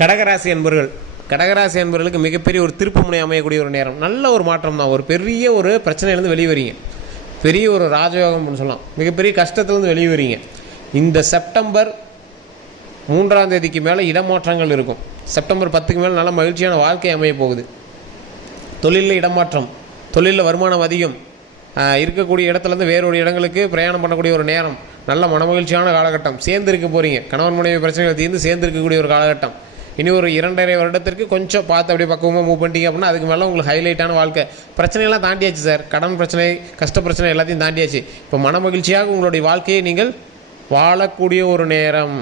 கடகராசி என்பர்கள், கடகராசி என்பர்களுக்கு மிகப்பெரிய ஒரு திருப்பு முனை அமையக்கூடிய ஒரு நேரம். நல்ல ஒரு மாற்றம் தான். ஒரு பெரிய ஒரு பிரச்சனையிலேருந்து வெளியே வரீங்க. பெரிய ஒரு ராஜயோகம்னு சொல்லலாம். மிகப்பெரிய கஷ்டத்துலேருந்து வெளியே வரீங்க. இந்த செப்டம்பர் 3ஆம் தேதிக்கு மேலே இடமாற்றங்கள் இருக்கும். செப்டம்பர் 10க்கு மேலே நல்ல மகிழ்ச்சியான வாழ்க்கை அமைய போகுது. தொழிலில் இடமாற்றம், தொழிலில் வருமானம் அதிகம், இருக்கக்கூடிய இடத்துலேருந்து வேறொரு இடங்களுக்கு பிரயாணம் பண்ணக்கூடிய ஒரு நேரம். நல்ல மனமகிழ்ச்சியான காலகட்டம். சேர்ந்து இருக்க போகிறீங்க. கணவன் மனைவி பிரச்சனைகள் தீர்ந்து சேர்ந்து இருக்கக்கூடிய ஒரு காலகட்டம். இனி ஒரு 2.5 வருடத்திற்கு கொஞ்சம் பார்த்து அப்படியே பக்குவமாக மூவ் பண்ணிட்டீங்க அப்படின்னா அதுக்கு மேலே உங்களுக்கு ஹைலைட்டான வாழ்க்கை. பிரச்சனையெல்லாம் தாண்டியாச்சு சார். கடன் பிரச்சனை, கஷ்ட பிரச்சனை எல்லாத்தையும் தாண்டியாச்சு. இப்போ மன மகிழ்ச்சியாக உங்களுடைய வாழ்க்கையை நீங்கள் வாழக்கூடிய ஒரு நேரம்.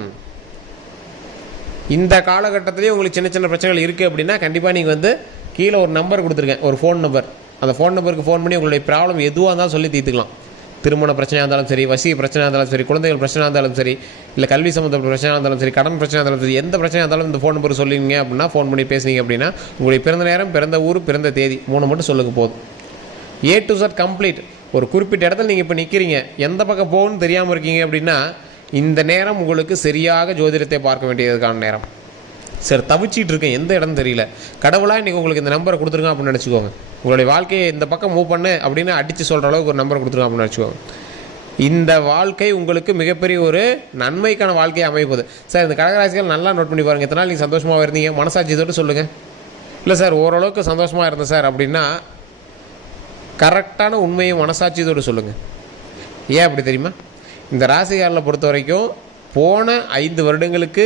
இந்த காலகட்டத்திலேயே உங்களுக்கு சின்ன சின்ன பிரச்சனைகள் இருக்குது அப்படின்னா கண்டிப்பாக நீங்கள் கீழே ஒரு நம்பர் கொடுத்துருக்கேன், ஒரு ஃபோன் நம்பர். அந்த ஃபோன் நம்பருக்கு ஃபோன் பண்ணி உங்களுடைய ப்ராப்ளம் எதுவாக இருந்தாலும் சொல்லி தீர்த்துக்கலாம். திருமண பிரச்சனையாக இருந்தாலும் சரி, வசி பிரச்சனையாக இருந்தாலும் சரி, குழந்தைகள் பிரச்சனையாக இருந்தாலும் சரி, இல்லை கல்வி சம்மந்தப்பட்ட பிரச்சனையாக இருந்தாலும் சரி, கடன் பிரச்சனையாக இருந்தாலும் சரி, எந்த பிரச்சனையாக இருந்தாலும் இந்த ஃபோன் நம்பர் சொல்லிங்க அப்படின்னா ஃபோன் பண்ணி பேசுனீங்க அப்படின்னா உங்களுடைய பிறந்த நேரம், பிறந்த ஊர், பிறந்த தேதி 3 மட்டும் சொல்லுங்க போதும். A to Z complete. ஒரு குறிப்பிட்ட இடத்துல நீங்கள் இப்போ நிற்கிறீங்க, எந்த பக்கம் போகணும்னு தெரியாமல் இருக்கீங்க அப்படின்னா இந்த நேரம் உங்களுக்கு சரியாக ஜோதிடத்தை பார்க்க வேண்டியதுக்கான நேரம். சரி, தவிச்சிட்டு இருக்கேன், எந்த இடம் தெரியல, கடவுளாக இன்றைக்கி உங்களுக்கு இந்த நம்பரை கொடுத்துருங்க அப்படின்னு நினச்சிக்கோங்க. உங்களுடைய வாழ்க்கையை இந்த பக்கம் மூவ் பண்ணு அப்படின்னு அடித்து சொல்கிற அளவுக்கு ஒரு நம்பரை கொடுத்துருங்க அப்படின்னு நினச்சிக்கோங்க. இந்த வாழ்க்கை உங்களுக்கு மிகப்பெரிய ஒரு நன்மைக்கான வாழ்க்கையை அமைப்பது. சார், இந்த கடகராசிகள் நல்லா நோட் பண்ணி பாருங்கள். இத்தனை நாள் நீங்கள் சந்தோஷமாக இருந்தீங்க, மனசாட்சியத்தோடு சொல்லுங்கள். இல்லை சார், ஓரளவுக்கு சந்தோஷமாக இருந்தேன் சார் அப்படின்னா கரெக்டான உண்மையை மனசாட்சியத்தோடு சொல்லுங்கள். ஏன் அப்படி தெரியுமா? இந்த ராசிகாரில் பொறுத்த வரைக்கும் போன 5 வருடங்களுக்கு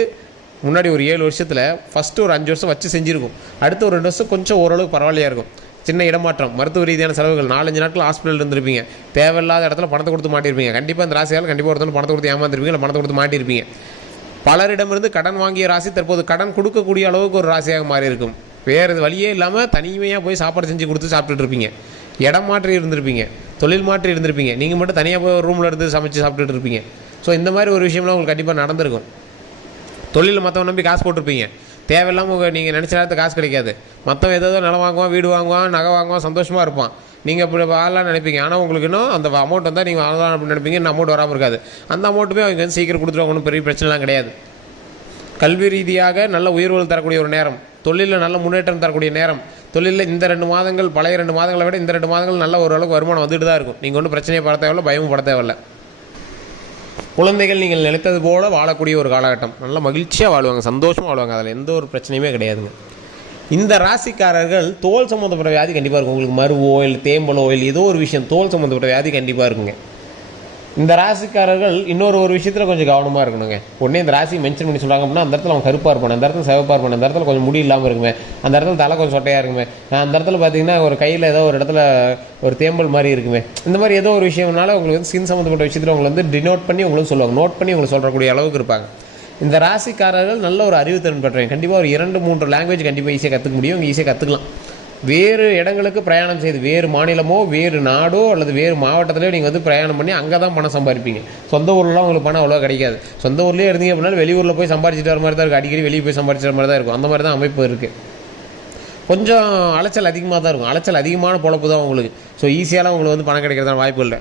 முன்னாடி ஒரு 7 வருஷத்தில் ஃபஸ்ட்டு ஒரு 5 வருஷம் வச்சு செஞ்சுருக்கும். அடுத்த ஒரு 2 வருஷம் கொஞ்சம் ஓரளவுக்கு பரவாயில்லையாக இருக்கும். சின்ன இடமாற்றம், மருத்துவ ரீதியான செலவுகள், 4-5 நாட்கள் ஹாஸ்பிட்டல் இருந்திருப்பீங்க, தேவையில்லாத இடத்துல பணத்தை கொடுத்து மாட்டியிருப்பீங்க. கண்டிப்பாக இந்த ராசியால் கண்டிப்பாக ஒருத்தர் பணத்தை கொடுத்து ஏமாந்துருப்பீங்க, இல்லை பணத்தை கொடுத்து மாட்டியிருப்பீங்க. பலரிடமிருந்து கடன் வாங்கிய ராசி தற்போது கடன் கொடுக்கக்கூடிய அளவுக்கு ஒரு ராசியாக மாறி இருக்கும். வேறு வழியே இல்லாமல் தனிமையாக போய் சாப்பாடு செஞ்சு கொடுத்து சாப்பிட்டுட்டு இருப்பீங்க. இடம் மாற்றி இருந்திருப்பீங்க, தொழில் மாற்றி இருந்திருப்பீங்க, நீங்கள் மட்டும் தனியாக போய் ஒரு ரூமில் இருந்து சமைச்சு சாப்பிட்டுட்டு இருப்பீங்க. ஸோ இந்த மாதிரி ஒரு விஷயம்லாம் உங்களுக்கு கண்டிப்பாக நடந்திருக்கும். தொழிலில் மற்றவன் நம்பி காசு போட்டிருப்பீங்க, தேவையில்லாமல் நீங்கள் நினச்ச நேரத்துக்கு காசு கிடைக்காது. மற்றவன் ஏதோ நிலம் வாங்குவான், வீடு வாங்குவான், நகை வாங்குவான், சந்தோஷமாக இருப்பான். நீங்கள் இப்படி வாழலாம் நினைப்பீங்க. ஆனால் உங்களுக்கு இன்னும் அந்த அமௌண்ட் வந்தால் நீங்கள் வாழலாம் அப்படின்னு நினைப்பீங்க. இன்னும் அமௌண்ட் வராமல் இருக்காது. அந்த அமௌண்ட்டுமே அவங்க சீக்கிரம் கொடுத்துருவாங்க, ஒன்றும் பெரிய பிரச்சனைலாம் கிடையாது. கல்வி ரீதியாக நல்ல உயர்வுகள் தரக்கூடிய ஒரு நேரம், தொழிலில் நல்ல முன்னேற்றம் தரக்கூடிய நேரம். தொழிலில் இந்த 2 மாதங்கள், பழைய 2 மாதங்களை விட இந்த 2 மாதங்கள் நல்ல ஓரளவுக்கு வருமானம் வந்துட்டு தான் இருக்கும். நீங்கள் ஒன்றும் பிரச்சனையை பட தேவையில்லை, பயமும் பட தேவையில்லை. குழந்தைகள் நீங்கள் நினைத்தது போல வாழக்கூடிய ஒரு காலகட்டம். நல்ல மகிழ்ச்சியாக வாழ்வாங்க, சந்தோஷமாக வாழ்வாங்க. அதில் எந்த ஒரு பிரச்சனையுமே கிடையாதுங்க. இந்த ராசிக்காரர்கள் தோல் சம்மந்தப்பட்ட வியாதி கண்டிப்பாக இருக்கும். உங்களுக்கு மருவோ இல்லை தேம்பலோ இல்லை ஏதோ ஒரு விஷயம் தோல் சம்மந்தப்பட்ட வியாதி கண்டிப்பாக இருக்குங்க. இந்த ராசிக்காரர்கள் இன்னொரு விஷயத்தில் கொஞ்சம் கவனமாக இருக்கணுங்க. உடனே இந்த ராசி மென்ஷன் பண்ணி சொல்கிறாங்க அப்படின்னா அந்த இடத்துல அவன் கருப்பாக இருப்பான், அந்த இடத்துல சிவப்பாக இருப்பான், அந்த இடத்துல கொஞ்சம் முடி இல்லாமல் இருக்குமே, அந்த இடத்துல தலை கொஞ்சம் சொட்டையாக இருக்குமே, அந்த இடத்துல பார்த்தீங்கன்னா ஒரு கையில் ஏதோ ஒரு இடத்துல ஒரு தேம்பல் மாதிரி இருக்குமே, இந்த மாதிரி ஏதோ ஒரு விஷயம்னால உங்களுக்கு ஸ்கின் சம்மந்தப்பட்ட விஷயத்தில் உங்களை டினோட் பண்ணி உங்களுக்கு சொல்லுவாங்க, நோட் பண்ணி உங்களுக்கு சொல்கிறக்கூடிய அளவுக்கு இருப்பாங்க. இந்த ராசிக்காரர்கள் நல்ல ஒரு அறிவுத்திறன் பெற்றவங்க. கண்டிப்பாக ஒரு 2-3 லாங்குவேஜ் கண்டிப்பாக ஈஸியாக கற்றுக்க முடியும். இங்கே ஈஸியாக கற்றுக்கலாம். வேறு இடங்களுக்கு பிரயாணம் செய்து, வேறு மாநிலமோ வேறு நாடோ அல்லது வேறு மாவட்டத்திலையோ நீங்கள் பிரயாணம் பண்ணி அங்கே தான் பணம் சம்பாதிப்பீங்க. சொந்த ஊர்லாம் உங்களுக்கு பணம் அவ்வளோ கிடைக்காது. சொந்த ஊர்லேயே இருந்தீங்க அப்படின்னா வெளியூரில் போய் சம்பாதிச்சிட்டு வர மாதிரி தான் இருக்குது. அடிக்கடி வெளியே போய் சம்பாதிச்சிட்டு வர மாதிரி தான் இருக்கும். அந்த மாதிரி தான் அமைப்பு இருக்குது. கொஞ்சம் அலைச்சல் அதிகமாக தான் இருக்கும். அலைச்சல் அதிகமான பொழப்பு தான் உங்களுக்கு. ஸோ ஈஸியாலாம் உங்களுக்கு பணம் கிடைக்கிறதான வாய்ப்பு இல்லை.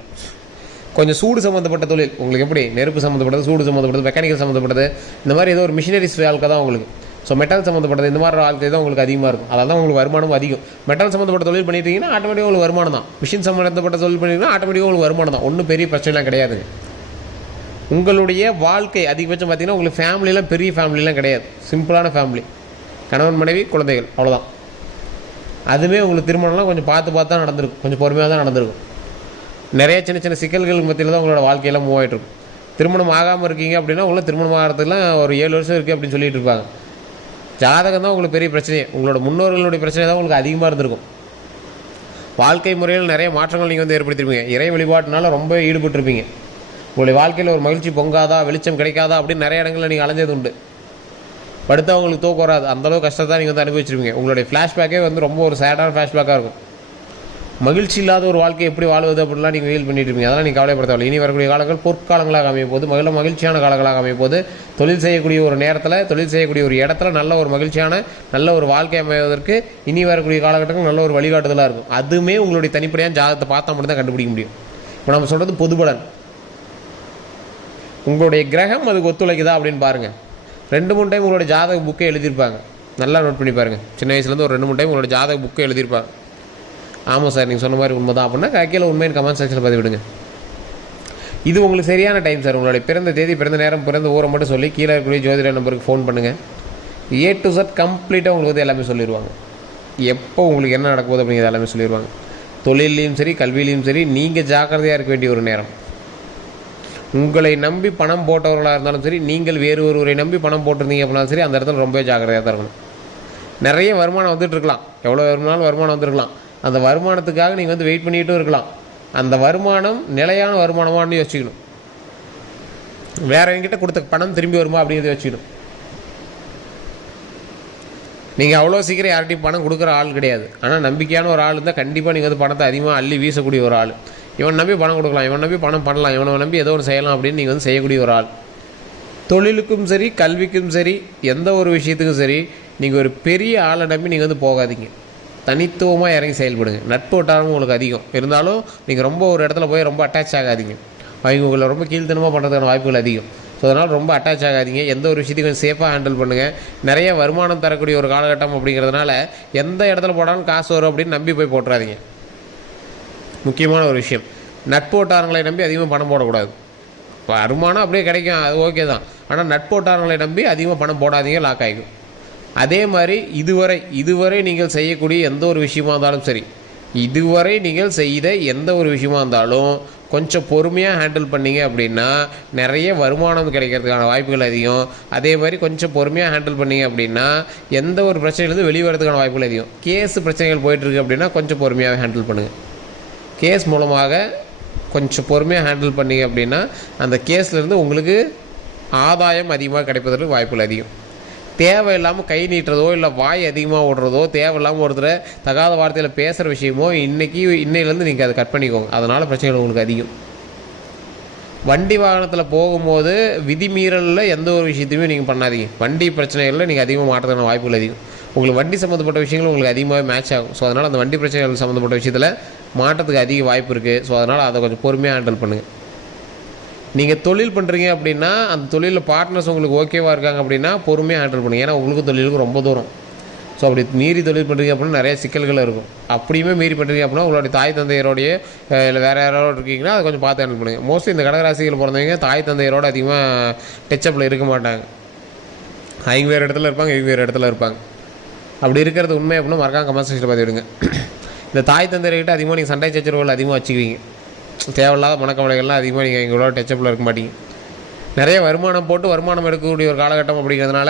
கொஞ்சம் சூடு சம்மந்தப்பட்ட தொழில் உங்களுக்கு எப்படி, நெருப்பு சம்மந்தப்பட்டது, சூடு சம்மந்தப்பட்டது, மெக்கானிக்கல் சம்மந்தப்பட்டது, இந்த மாதிரி ஏதோ ஒரு மிஷினரிஸ் வாழ்க்கை தான் உங்களுக்கு. ஸோ மெட்டல் சம்மந்தப்பட்டது, இந்த மாதிரி வாழ்க்கை தான் உங்களுக்கு அதிகமாக இருக்கும். அதனால தான் உங்களுக்கு வருமானம் அதிகம். மெட்டல் சம்மந்தப்பட்ட தொழில் பண்ணிட்டீங்கன்னா ஆட்டோமேட்டிக்காக உங்களுக்கு வருமானம் தான். மிஷின் சம்மந்தப்பட்ட தொழில் பண்ணிட்டீங்கன்னா ஆட்டோமேட்டிக்காக உங்களுக்கு வருமானம் தான். ஒன்றும் பெரிய பிரச்சனைலாம் கிடையாதுங்க. உங்களுடைய வாழ்க்கை அதிகபட்சம் பார்த்தீங்கன்னா உங்களுக்கு ஃபேமிலியெலாம் பெரிய ஃபேமிலிலாம் கிடையாது. சிம்பிளான ஃபேமிலி, கணவன் மனைவி குழந்தைகள், அவ்வளோதான். அதுவே உங்களுக்கு திருமணம்லாம் கொஞ்சம் பார்த்து தான் நடந்திருக்கும், கொஞ்சம் பொறுமையாக தான் நடந்திருக்கும். நிறைய சின்ன சின்ன சிக்கல்கள் மத்தியில் தான் உங்களோட வாழ்க்கையெல்லாம் மூவ் ஆகிட்ருக்கும். திருமணம் ஆகாமல் இருக்கீங்க அப்படின்னா உங்களை திருமணம் ஆகிறதுக்குலாம் ஒரு 7 வருஷம் இருக்குது அப்படின்னு சொல்லிட்டு இருப்பாங்க. ஜாதகம் தான் உங்களுக்கு பெரிய பிரச்சனையே. உங்களோட முன்னோர்களுடைய பிரச்சனை தான் உங்களுக்கு அதிகமாக இருந்திருக்கும். வாழ்க்கை முறையில் நிறைய மாற்றங்கள் நீங்கள் ஏற்படுத்திருப்பீங்க. இறை வழிபாட்டினால ரொம்ப ஈடுபட்டிருப்பீங்க. உங்களுடைய வாழ்க்கையில் ஒரு மகிழ்ச்சி பொங்காதா, வெளிச்சம் கிடைக்காதா அப்படின்னு நிறைய இடங்களில் நீங்கள் அலைஞ்சது உண்டு. படுத்தா உங்களுக்கு தூக்கம் வராது, அந்தளவு கஷ்டத்தை நீங்கள் அனுபவிச்சிருப்பீங்க. உங்களுடைய ஃப்ளாஷ்பேக்கே ரொம்ப ஒரு சேடான ஃப்ளாஷ்பேக்காக இருக்கும். மகிழ்ச்சி இல்லாத ஒரு வாழ்க்கை எப்படி வாழ்வது அப்படின்லாம் நீங்கள் ஃபீல் பண்ணிட்டு இருப்பீங்க. அதெல்லாம் நீங்கள் கவலைப்படுத்தவில்லை. இனி வரக்கூடிய காலங்கள் பொற்காலங்களாக அமையும் போது, மகிழ்ச்சியான காலங்களாக அமையும் போது, தொழில் செய்யக்கூடிய ஒரு நேரத்தில், தொழில் செய்யக்கூடிய ஒரு இடத்துல நல்ல ஒரு மகிழ்ச்சியான நல்ல ஒரு வாழ்க்கை அமைவதற்கு இனி வரக்கூடிய காலகட்டங்கள் நல்ல ஒரு வழிகாட்டுதலாக இருக்கும். அதுவுமே உங்களுடைய தனிப்படையான ஜாதகத்தை பார்த்தா மட்டும் தான் கண்டுபிடிக்க முடியும். இப்போ நம்ம சொல்கிறது பொதுபலன். உங்களுடைய கிரகம் அதுக்கு ஒத்துழைக்குதா அப்படின்னு பாருங்கள். 2-3 டைம் உங்களோட ஜாதக புக்கை எழுதியிருப்பாங்க. நல்லா நோட் பண்ணி பாருங்கள். சின்ன வயசுலேருந்து ஒரு 2-3 டைம் உங்களோட ஜாதக புக்கை எழுதியிருப்பாங்க. ஆமாம் சார் நீங்கள் சொன்ன மாதிரி உண்மை தான் அப்படின்னா கீழே உண்மையின் கமெண்ட் செக்ஷனில் பதிவு விடுங்க. இது உங்களுக்கு சரியான டைம் சார். உங்களுடைய பிறந்த தேதி, பிறந்த நேரம், பிறந்த ஊரை மட்டும் சொல்லி கீழே இருக்கக்கூடிய ஜோதிட நம்பருக்கு ஃபோன் பண்ணுங்கள். A to Z கம்ப்ளீட்டாக உங்களுக்கு வந்து எல்லாமே சொல்லிடுவாங்க. எப்போ உங்களுக்கு என்ன நடக்குது அப்படிங்கிறது எல்லாமே சொல்லிடுவாங்க. தொழிலையும் சரி, கல்வியிலையும் சரி, நீங்கள் ஜாக்கிரதையாக இருக்க வேண்டிய ஒரு நேரம். உங்களை நம்பி பணம் போட்டவர்களாக இருந்தாலும் சரி, நீங்கள் வேறு ஒருவரை நம்பி பணம் போட்டிருந்தீங்க அப்படின்னாலும் சரி, அந்த இடத்துல ரொம்ப ஜாக்கிரதையாக தான் இருக்கணும். நிறைய வருமானம் வந்துட்டுருக்கலாம், எவ்வளோ வருமானம் வந்துருக்கலாம். அந்த வருமானத்துக்காக நீங்கள் வந்து வெயிட் பண்ணிக்கிட்டும் இருக்கலாம். அந்த வருமானம் நிலையான வருமானமானு யோசிக்கணும். வேறு என்கிட்ட கொடுத்த பணம் திரும்பி வருமா அப்படிங்கிறத யோசிக்கணும். நீங்கள் அவ்வளோ சீக்கிரம் யார்கிட்டையும் பணம் கொடுக்குற ஆள் கிடையாது. ஆனால் நம்பிக்கையான ஒரு ஆள் இருந்தால் கண்டிப்பாக நீங்கள் வந்து பணத்தை அதிகமாக அள்ளி வீசக்கூடிய ஒரு ஆள். இவன் நம்பி பணம் கொடுக்கலாம், இவன் நம்பி பணம் பண்ணலாம், இவனை நம்பி ஏதோ ஒன்று செய்யலாம் அப்படின்னு நீங்கள் வந்து செய்யக்கூடிய ஒரு ஆள். தொழிலுக்கும் சரி, கல்விக்கும் சரி, எந்த ஒரு விஷயத்துக்கும் சரி, நீங்கள் ஒரு பெரிய ஆளை நம்பி நீங்கள் வந்து போகாதீங்க. தனித்துவமாக இறங்கி செயல்படுங்க. நட்பு வட்டாரமும் உங்களுக்கு அதிகம் இருந்தாலும் நீங்கள் ரொம்ப ஒரு இடத்துல போய் ரொம்ப அட்டாச் ஆகாதீங்க. அவங்க உங்களை ரொம்ப கீழ்த்தனமாக பண்ணுறதுக்கான வாய்ப்புகள் அதிகம். ஸோ அதனால் ரொம்ப அட்டாச் ஆகாதீங்க. எந்த ஒரு விஷயத்தையும் கொஞ்சம் சேஃபாக ஹேண்டில் பண்ணுங்கள். நிறைய வருமானம் தரக்கூடிய ஒரு காலகட்டம் அப்படிங்கிறதுனால எந்த இடத்துல போடாலும் காசு வரும் அப்படின்னு நம்பி போய் போட்டுறாதீங்க. முக்கியமான ஒரு விஷயம், நட்பு வட்டாரங்களை நம்பி அதிகமாக பணம் போடக்கூடாது. வருமானம் அப்படியே கிடைக்கும், அது ஓகே தான். ஆனால் நட்பு வட்டாரங்களை நம்பி அதிகமாக பணம் போடாதீங்க, லாக் ஆகிக்கும். அதே மாதிரி இதுவரை நீங்கள் செய்யக்கூடிய எந்த ஒரு விஷயமா இருந்தாலும் சரி, இதுவரை நீங்கள் செய்த எந்த ஒரு விஷயமா இருந்தாலும் கொஞ்சம் பொறுமையாக ஹேண்டில் பண்ணிங்க அப்படின்னா நிறைய வருமானம் கிடைக்கிறதுக்கான வாய்ப்புகள் அதிகம். அதே மாதிரி கொஞ்சம் பொறுமையாக ஹேண்டில் பண்ணிங்க அப்படின்னா எந்த ஒரு பிரச்சனையிலேருந்து வெளியே வரதுக்கான வாய்ப்புகள் அதிகம். கேஸ் பிரச்சனைகள் போயிட்டுருக்கு அப்படின்னா கொஞ்சம் பொறுமையாக ஹேண்டில் பண்ணுங்கள். கேஸ் மூலமாக கொஞ்சம் பொறுமையாக ஹேண்டில் பண்ணிங்க அப்படின்னா அந்த கேஸ்லேருந்து உங்களுக்கு ஆதாயம் அதிகமாக கிடைப்பதற்கு வாய்ப்புகள் அதிகம். தேவையில்லாமல் கை நீட்டுறதோ இல்லை வாய் அதிகமாக ஓடுறதோ, தேவையில்லாமல் ஒருத்தரை தகாத வார்த்தையில் பேசுகிற விஷயமோ இன்னையிலேருந்து நீங்கள் அதை கட் பண்ணிக்கோங்க. அதனால் பிரச்சனைகள் உங்களுக்கு அதிகம். வண்டி வாகனத்தில் போகும்போது விதிமீறலில் எந்த ஒரு விஷயத்தையுமே நீங்கள் பண்ணாதீங்க. வண்டி பிரச்சனைகளில் நீங்கள் அதிகமாக மாட்டுறதுக்கான வாய்ப்புகள் அதிகம். உங்களுக்கு வண்டி சம்மந்தப்பட்ட விஷயங்கள் உங்களுக்கு அதிகமாகவே மேட்ச் ஆகும். ஸோ அதனால் அந்த வண்டி பிரச்சனைகள் சம்மந்தப்பட்ட விஷயத்தில் மாற்றத்துக்கு அதிக வாய்ப்பு இருக்குது. ஸோ அதனால் அதை கொஞ்சம் பொறுமையாக ஹேண்டில் பண்ணுங்கள். நீங்கள் தொழில் பண்ணுறீங்க அப்படின்னா அந்த தொழிலில் பார்ட்னர்ஸ் உங்களுக்கு ஓகேவாக இருக்காங்க அப்படின்னா பொறுமையாக ஹேண்டில் பண்ணுங்கள். ஏன்னா உங்களுக்கும் தொழிலுக்கும் ரொம்ப தூரம். ஸோ அப்படி மீறி தொழில் பண்ணுறீங்க அப்படின்னா நிறைய சிக்கல்கள் இருக்கும். அப்படியுமே மீறி பண்ணுறீங்க அப்படின்னா உங்களுடைய தாய் தந்தையரோடைய இல்லை வேறு யாரோட இருக்கீங்கன்னா அதை கொஞ்சம் பார்த்து ஹேண்டில் பண்ணுங்கள். மோஸ்ட்லி இந்த கடகராசிகள் பிறந்தவங்க தாய் தந்தையரோட அதிகமாக டச்சப்பில் இருக்க மாட்டாங்க. அவங்க வேறு இடத்துல இருப்பாங்க, இவங்க வேறு இடத்துல இருப்பாங்க. அப்படி இருக்கிறது உண்மை அப்படின்னா மறக்காம கமெண்ட் செக்ஷனில் பார்த்துவிடுங்க. இந்த தாய் தந்தையர்கிட்ட அதிகமாக நீங்கள் சண்டை சச்சரவுகள் அதிகமாக வச்சுக்குவீங்க. தேவையில்லாத மனக்கவலைகள்லாம் அதிகமாக நீங்கள் எங்களோட டச்சப்பில் இருக்க மாட்டீங்க. நிறைய வருமானம் போட்டு வருமானம் எடுக்கக்கூடிய ஒரு காலகட்டம் அப்படிங்கிறதுனால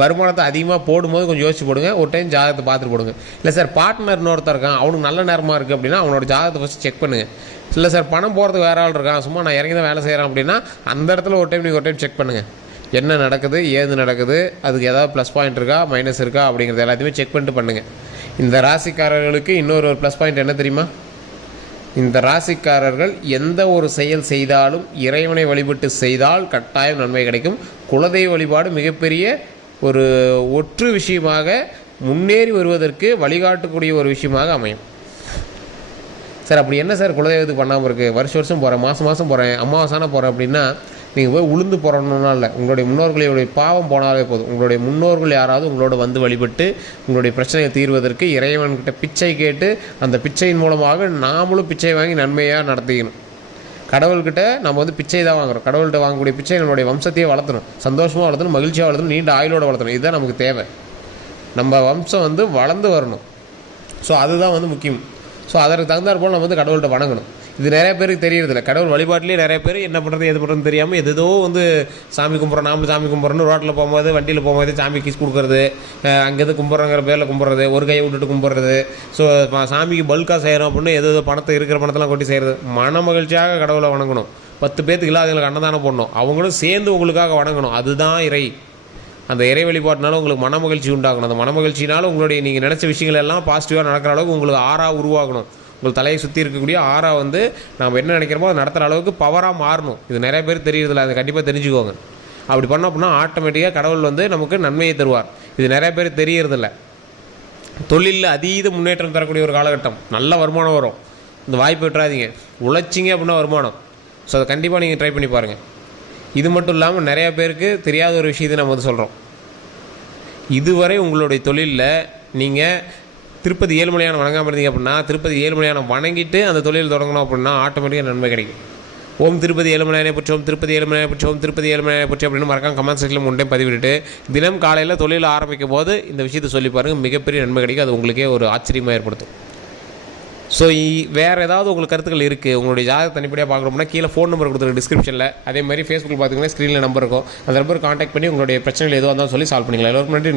வருமானத்தை அதிகமாக போடும்போது கொஞ்சம் யோசிச்சு போடுங்க. ஒரு டைம் ஜாதகத்தை பார்த்துட்டு போடுங்க. இல்லை சார் பார்ட்னர் இன்னொருத்தர் இருக்கான், அவனுக்கு நல்ல நேரமாக இருக்குது அப்படின்னா அவனோட ஜாதகத்தை ஃபஸ்ட்டு செக் பண்ணுங்கள். இல்லை சார் பணம் போகிறதுக்கு வேறு ஆள் இருக்கான், சும்மா நான் இறங்கி தான் வேலை செய்கிறேன் அப்படின்னா அந்த இடத்துல ஒரு டைம் நீங்கள் ஒரு டைம் செக் பண்ணுங்கள். என்ன நடக்குது, ஏது நடக்குது, அதுக்கு ஏதாவது ப்ளஸ் பாயிண்ட் இருக்கா, மைனஸ் இருக்கா அப்படிங்கிறது எல்லாத்தையுமே செக் பண்ணிட்டு பண்ணுங்கள். இந்த ராசிக்காரர்களுக்கு இன்னொரு ப்ளஸ் பாயிண்ட் என்ன தெரியுமா? இந்த ராசிக்காரர்கள் எந்த ஒரு செயல் செய்தாலும் இறைவனை வழிபட்டு செய்தால் கட்டாயம் நன்மை கிடைக்கும். குலதெய்வ வழிபாடு மிகப்பெரிய ஒரு ஒற்று விஷயமாக முன்னேறி வருவதற்கு வழிகாட்டக்கூடிய ஒரு விஷயமாக அமையும். சார் அப்படி என்ன சார் குலதெய்வத்துக்கு பண்ணாமல் இருக்குது? வருஷம் போகிறேன், மாதம் போகிறேன், அமாவாசைனா போகிறேன் அப்படின்னா நீங்கள் போய் உளுந்து போகிறணுன்னா இல்லை, உங்களுடைய முன்னோர்களுடைய பாவம் போனாலே போதும். உங்களுடைய முன்னோர்கள் யாராவது உங்களோட வந்து வழிபட்டு உங்களுடைய பிரச்சனையை தீர்வதற்கு இறைவன்கிட்ட பிச்சை கேட்டு அந்த பிச்சையின் மூலமாக நாமளும் பிச்சை வாங்கி நன்மையாக நடத்திக்கணும். கடவுள்கிட்ட நம்ம வந்து பிச்சை தான் வாங்குகிறோம். கடவுள்கிட்ட வாங்கக்கூடிய பிச்சை நம்மளுடைய வம்சத்தையே வளர்த்தணும், சந்தோஷமாக வளர்த்தணும், மகிழ்ச்சியாக வளர்த்தணும், நீண்ட ஆயுளோடு வளர்த்தணும். இதுதான் நமக்கு தேவை. நம்ம வம்சம் வந்து வளர்ந்து வரணும். ஸோ அதுதான் வந்து முக்கியம். ஸோ அதற்கு தகுந்தாற் போல் நம்ம வந்து கடவுள்கிட்ட வணங்கணும். இது நிறைய பேருக்கு தெரியறதில்ல. கடவுள் வழிபாட்டிலே நிறைய பேர் என்ன பண்ணுறது எது பண்ணுறதுன்னு தெரியாமல் எதோ வந்து சாமி கும்பிட்றோம், நாமளும் சாமி கும்பிட்றோன்னு ரோட்டில் போகும்போது வண்டியில் போகும்போது சாமி கீஸ் கொடுக்குறது, அங்கேருந்து கும்பிட்றங்கிற பேரில் கும்பிட்றது, ஒரு கையை விட்டுட்டு கும்பிட்றது. ஸோ சாமிக்கு பல்காக செய்கிறோம் அப்படின்னு எதோ பணத்தை இருக்கிற பணத்தெல்லாம் கொட்டி செய்கிறது. மன மகிழ்ச்சியாக கடவுளை வணங்கணும். 10 பேர்த்துக்கு இல்லாதவங்களுக்கு அன்னதானம் போடணும், அவங்களும் சேர்ந்து உங்களுக்காக வணங்கணும். அதுதான் இறை. அந்த இறை வழிபாட்டினால உங்களுக்கு மன மகிழ்ச்சி உண்டாகணும். அந்த மன மகிழ்ச்சினால உங்களுடைய நீங்கள் நினச்ச விஷயங்கள் எல்லாம் பாசிட்டிவாக நடக்கிற அளவுக்கு உங்களுக்கு ஆறா உருவாகணும். உங்கள் தலையை சுற்றி இருக்கக்கூடிய ஆறா வந்து நாம் என்ன நினைக்கிறோமோ அதை நடத்துகிற அளவுக்கு பவராக மாறணும். இது நிறைய பேர் தெரியறதில்ல, அதை கண்டிப்பாக தெரிஞ்சுக்கோங்க. அப்படி பண்ணோம் அப்படின்னா ஆட்டோமேட்டிக்காக கடவுள் வந்து நமக்கு நன்மையை தருவார். இது நிறைய பேர் தெரியறதில்ல. தொழிலில் அதீத முன்னேற்றம் தரக்கூடிய ஒரு காலகட்டம், நல்ல வருமானம் வரும். இந்த வாய்ப்பு விட்டுறாதீங்க. உழைச்சிங்க அப்படின்னா வருமானம். ஸோ அதை கண்டிப்பாக நீங்கள் ட்ரை பண்ணி பாருங்கள். இது மட்டும் இல்லாமல் நிறையா பேருக்கு தெரியாத ஒரு விஷயத்தை நம்ம வந்து சொல்கிறோம். இதுவரை உங்களுடைய தொழிலில் நீங்கள் திருப்பதி ஏழுமலையானம் வணங்காமல் இருந்தீங்க அப்படின்னா, திருப்பதி ஏழுமலையானம் வணங்கிட்டு அந்த தொழில் தொடங்கணும் அப்படின்னா ஆட்டோமேட்டிக்காக நன்மை கிடைக்கும். ஓம் திருப்பதி ஏழுமலையானை பற்றி, ஓம் திருப்பதி ஏழுமலையானை பற்றி, ஓம் திருப்பதி ஏழுமலையானை பற்றி அப்படின்னு மறக்காம கமெண்ட் செக்ஷனில் முன்னே பதிவிட்டு தினம் காலையில் தொழில் ஆரம்பிக்கும் போது இந்த விஷயத்தை சொல்லி பாருங்கள், மிகப்பெரிய நன்மை கிடைக்கும். அது உங்களுக்கே ஒரு ஆச்சரியமாக ஏற்படுத்தும். ஸோ வேறு ஏதாவது உங்களுக்கு கருத்துக்கள் இருக்குது, உங்களுடைய ஜாதகத்தை தனிப்படியாக பார்க்கணும்னா கீழே ஃபோன் நம்பர் கொடுத்துருக்கு டிஸ்கிரிப்ஷனில். அதே மாதிரி ஃபேஸ்புக்கில் பார்த்தீங்கன்னா ஸ்க்ரீனில் நம்பர் இருக்கும். அந்த நம்பர் காண்டாக்ட் பண்ணி உங்களுடைய பிரச்சனைகள் எதுவாக இருந்தாலும் சொல்லி சால்வ் பண்ணிக்கலாம். எல்லோருக்கும் நன்றி.